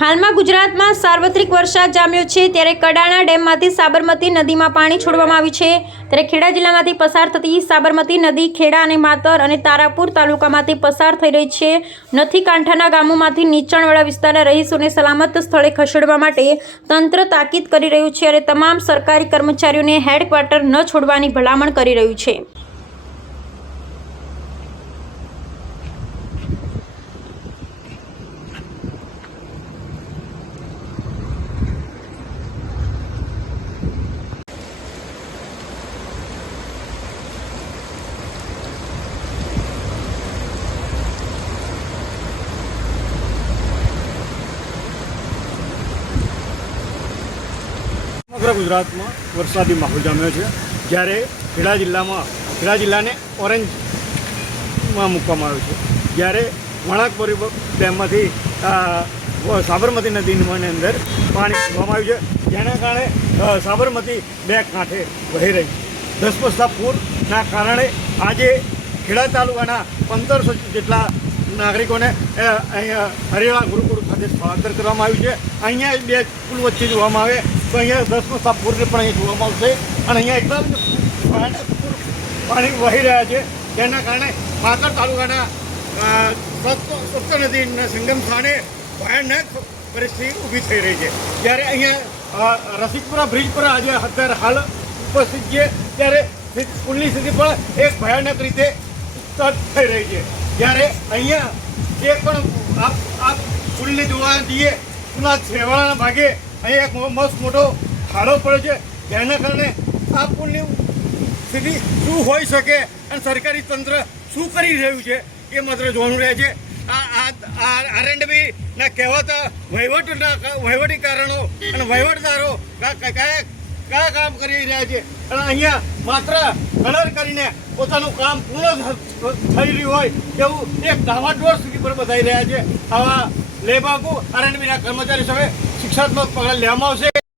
હાલમાં ગુજરાતમાં સાર્વત્રિક વરસાદ જામ્યો છે. ત્યારે કડાણા ડેમમાંથી સાબરમતી નદીમાં પાણી છોડવામાં આવ્યું છે. ત્યારે ખેડા જિલ્લામાંથી પસાર થતી સાબરમતી નદી, ખેડા અને માતર અને તારાપુર તાલુકામાંથી પસાર થઈ રહી છે. નથી કાંઠાના ગામોમાંથી નીચાણવાળા વિસ્તારના રહીશોને સલામત સ્થળે ખસેડવા માટે તંત્ર તાકીદ કરી રહ્યું છે અને તમામ સરકારી કર્મચારીઓને હેડક્વાર્ટર ન છોડવાની ભલામણ કરી રહ્યું છે. સમગ્ર ગુજરાતમાં વરસાદી માહોલ જામ્યો છે. જ્યારે ખેડા જિલ્લામાં ખેડા જિલ્લાને ઓરેન્જમાં મૂકવામાં આવ્યો છે. જ્યારે વણાકપુરી ડેમમાંથી આ, સાબરમતી નદીની અંદર પાણી છોડવામાં આવ્યું છે. જેના કારણે સાબરમતી બે કાંઠે વહી રહી છે. ધસપસતા પૂરના કારણે આજે ખેડા તાલુકાના પંદરસો જેટલા નાગરિકોને અહીંયા હરિયાળા ગુરુકુળ ખાતે સ્થળાંતર કરવામાં આવ્યું છે. અહીંયા બે પુલ વચ્ચે જોવામાં આવે તો અહીંયા દસમો પૂરને પણ અહીંયા જોવામાં આવશે અને અહીંયા એકદમ પાણી વહી રહ્યા છે. જેના કારણે માતર તાલુકાના સપ્ત નદીના સંગમ સ્થાને ભયાનક પરિસ્થિતિ ઊભી થઈ રહી છે. જ્યારે અહીંયા રસિકપુરા બ્રિજ પર આજે અત્યારે હાલ ઉપસ્થિત છે. ત્યારે પુલની સ્થિતિ પણ એક ભયાનક રીતે થઈ રહી છે. જ્યારે અહીંયા જે પણ આપ પુલને જોવા જઈએ પુલના છેવાડાના ભાગે અહીંયા એક મસ્ત મોટો ખાડો પડ્યો છે. જેના કારણે આ પુલની સ્થિતિ શું હોઈ શકે અને સરકારી તંત્ર શું કરી રહ્યું છે એ માત્ર જોવાનું રહે છે. આ આ આરએનડબી ના કહેવાતા, વહીવટના વહીવટી કારણો અને વહીવટદારો કયા કયા કામ કરી રહ્યા છે. અને અહીંયા માત્ર કલર કરીને પોતાનું કામ પૂર્ણ થઈ રહ્યું હોય તેવું એક ડામાડોળ સ્થિતિ પર બતાવી રહ્યા છે. આવા લેબાકુ આરએનબીના કર્મચારી સામે શિક્ષાત્મક પગલાં લેવામાં આવશે.